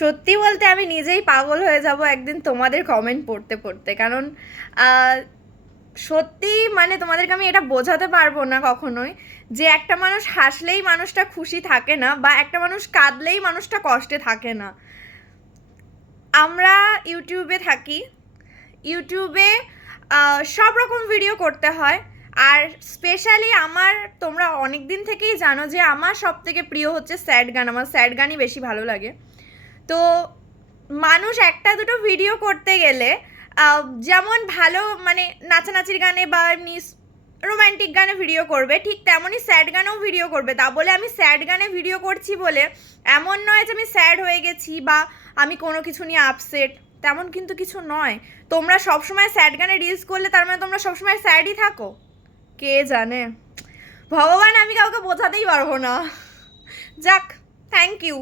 সত্যি বলতে আমি নিজেই পাগল হয়ে যাব একদিন তোমাদের কমেন্ট পড়তে পড়তে, কারণ সত্যি মানে তোমাদেরকে আমি এটা বোঝাতে পারবো না কখনোই যে একটা মানুষ হাসলেই মানুষটা খুশি থাকে না, বা একটা মানুষ কাঁদলেই মানুষটা কষ্টে থাকে না। আমরা ইউটিউবে থাকি, ইউটিউবে সব রকম ভিডিও করতে হয়। আর স্পেশালি আমার, তোমরা অনেক দিন থেকেই জানো যে আমার সব থেকে প্রিয় হচ্ছে স্যাড গান, আমার স্যাড গানই বেশি ভালো লাগে। তো মানুষ একটা দুটো ভিডিও করতে গেলে যেমন ভালো মানে নাচানাচির গানে বা এমনি রোম্যান্টিক গানে ভিডিও করবে, ঠিক তেমনই স্যাড গানেও ভিডিও করবে। তা বলে আমি স্যাড গানে ভিডিও করছি বলে এমন নয় যে আমি স্যাড হয়ে গেছি বা আমি কোনো কিছু নিয়ে আপসেট, তেমন কিন্তু কিছু নয়। তোমরা সবসময় স্যাড গানে রিলস করলে তার মানে তোমরা সবসময় স্যাডই থাকো? কে জানে, ভগবান, আমি কাউকে বোঝাতেই পারবো না। যাক, থ্যাংক ইউ।